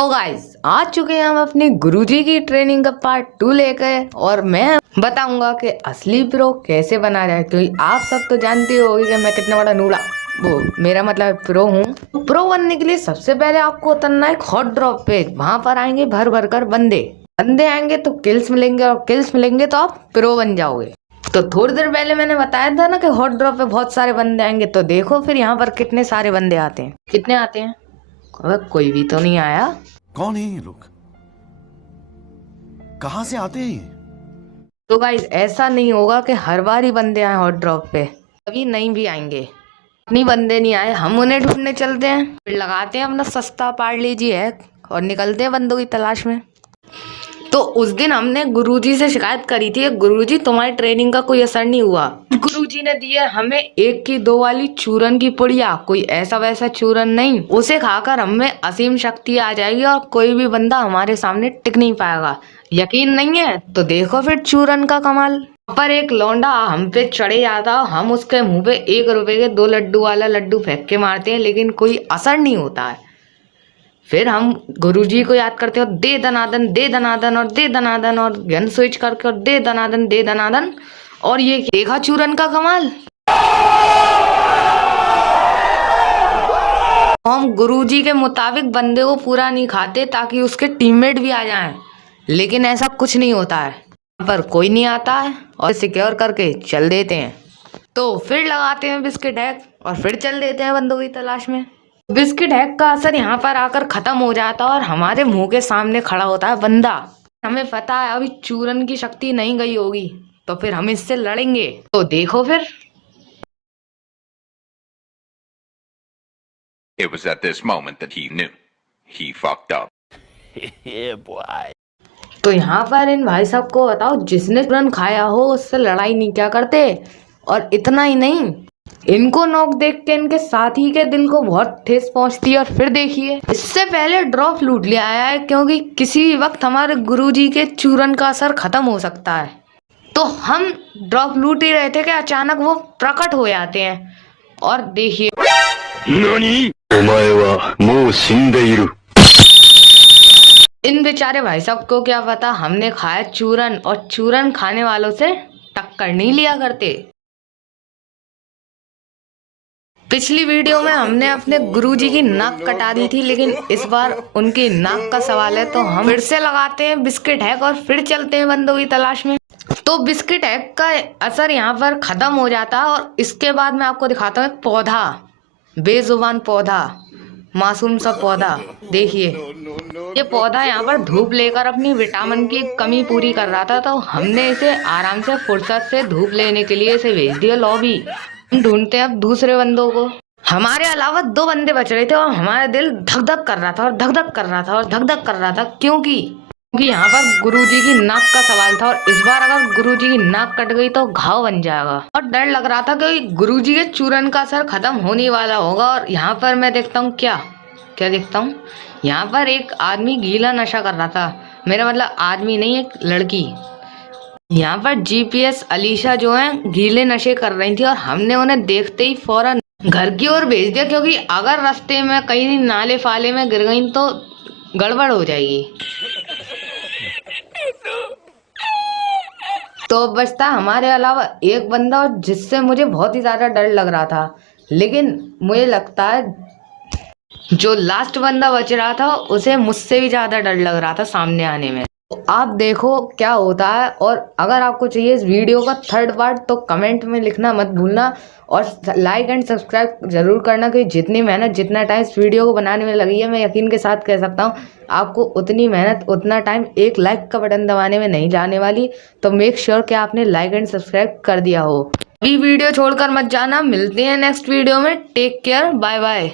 तो गाइस आ चुके हैं हम अपने गुरुजी की ट्रेनिंग का पार्ट 2 लेकर और मैं बताऊंगा कि असली प्रो कैसे बना जाए, क्योंकि आप सब तो जानते होगे कि मैं कितना बड़ा नूड़ा मेरा मतलब प्रो हूँ। प्रो बनने के लिए सबसे पहले आपको उतरना है हॉट ड्रॉप पे। वहां पर आएंगे भर भर कर बंदे आएंगे तो किल्स मिलेंगे, और किल्स मिलेंगे तो आप प्रो बन जाओगे। तो थोड़ी देर पहले मैंने बताया था ना कि हॉट ड्रॉप पे बहुत सारे बंदे आएंगे, तो देखो फिर यहाँ पर कितने सारे बंदे आते हैं। कितने आते हैं? कोई भी तो नहीं आया। कौन है ये लोग? कहां से आते हैं? तो गाइस ऐसा नहीं होगा कि हर बार ही बंदे आए हॉट ड्रॉप पे, कभी नहीं भी आएंगे। इतनी बंदे नहीं आए, हम उन्हें ढूंढने चलते हैं, फिर लगाते हैं अपना सस्ता पार्ले जी हैक और निकलते हैं बंदों की तलाश में। तो उस दिन हमने गुरुजी से शिकायत करी थी, गुरुजी तुम्हारी ट्रेनिंग का कोई असर नहीं हुआ। गुरुजी ने दिया हमें 1 की 2 वाली चूरन की पुड़िया, कोई ऐसा वैसा चूरन नहीं, उसे खाकर हमें असीम शक्ति आ जाएगी और कोई भी बंदा हमारे सामने टिक नहीं पाएगा। यकीन नहीं है तो देखो फिर चूरन का कमाल। पर एक लौंडा हम पे चढ़े जाता, हम उसके मुंह पे 1 रुपए के 2 लड्डू वाला लड्डू फेंक के मारते हैं, लेकिन कोई असर नहीं होता है। फिर हम गुरुजी को याद करते हो, दे दनादन दे दनादन और दे दनादन, और गन स्विच करके और दे दनादन, और ये देखा चूरन का कमाल। हम गुरुजी के मुताबिक बंदे को पूरा नहीं खाते ताकि उसके टीममेट भी आ जाएं, लेकिन ऐसा कुछ नहीं होता है, पर कोई नहीं आता है और सिक्योर करके चल देते हैं। तो फिर लगाते हैं बिस्किट हैक और फिर चल देते हैं बंदों की तलाश में। बिस्किट हैक का असर यहाँ पर आकर खत्म हो जाता है और हमारे मुंह के सामने खड़ा होता है बंदा। हमें पता है अभी चूरन की शक्ति नहीं गई होगी, तो फिर हम इससे लड़ेंगे। तो देखो फिर। It was at this moment that he knew. He fucked up. Yeah, boy. तो यहाँ पर इन भाई साहब को बताओ, जिसने चूरन खाया हो उससे लड़ाई नहीं क्या करते। और इतना ही नहीं, इनको नॉक देख के इनके साथी के दिल को बहुत ठेस पहुंचती है। और फिर देखिए, इससे पहले ड्रॉप लूट लिया है, क्योंकि किसी भी वक्त हमारे गुरुजी के चूरन का असर खत्म हो सकता है। तो हम ड्रॉप लूट ही रहे थे कि अचानक वो प्रकट हो जाते हैं। और देखिए, इन बेचारे भाई साहब को क्या पता हमने खाया चूरन, और चूरन खाने वालों से टक्कर नहीं लिया करते। पिछली वीडियो में हमने अपने गुरुजी की नाक कटा दी थी, लेकिन इस बार उनकी नाक का सवाल है, तो हम फिर से लगाते हैं बिस्किट हैक और फिर चलते हैं बंदों की तलाश में। तो बिस्किट हैक का असर यहाँ पर खत्म हो जाता है और इसके बाद मैं आपको दिखाता हूँ एक पौधा, बेजुबान पौधा, मासूम सा पौधा। देखिए, ये पौधा यहाँ पर धूप लेकर अपनी विटामिन की कमी पूरी कर रहा था, तो हमने इसे आराम से फुर्सत से धूप लेने के लिए इसे भेज दिया लॉबी। ढूंढते हैं अब दूसरे बंदों को। हमारे अलावा 2 बंदे बच रहे थे और हमारा दिल धक धक कर रहा था और धक धक कर रहा था और धक धक कर रहा था, क्योंकि यहाँ पर गुरुजी की नाक का सवाल था, और इस बार अगर गुरुजी की नाक कट गई तो घाव बन जाएगा। और डर लग रहा था कि गुरुजी के चूरन का असर खत्म होने वाला होगा। और यहाँ पर मैं देखता हूँ क्या देखता हूँ, यहाँ पर एक आदमी गीला नशा कर रहा था। मेरा मतलब आदमी नहीं, एक लड़की। यहाँ पर जीपीएस अलीशा जो है गीले नशे कर रही थी, और हमने उन्हें देखते ही फौरन घर की ओर भेज दिया, क्योंकि अगर रास्ते में कहीं नाले फाले में गिर गई तो गड़बड़ हो जाएगी। तो बचता हमारे अलावा एक बंदा, और जिससे मुझे बहुत ही ज्यादा डर लग रहा था, लेकिन मुझे लगता है जो लास्ट बंदा बच रहा था उसे मुझसे भी ज्यादा डर लग रहा था सामने आने में। तो आप देखो क्या होता है। और अगर आपको चाहिए इस वीडियो का 3rd पार्ट तो कमेंट में लिखना मत भूलना, और लाइक एंड सब्सक्राइब जरूर करना, क्योंकि जितनी मेहनत जितना टाइम इस वीडियो को बनाने में लगी है, मैं यकीन के साथ कह सकता हूँ आपको उतनी मेहनत उतना टाइम एक लाइक का बटन दबाने में नहीं जाने वाली। तो मेक श्योर कि आपने लाइक एंड सब्सक्राइब कर दिया हो। अभी वीडियो छोड़कर मत जाना। मिलते हैं नेक्स्ट वीडियो में। Take care, bye bye.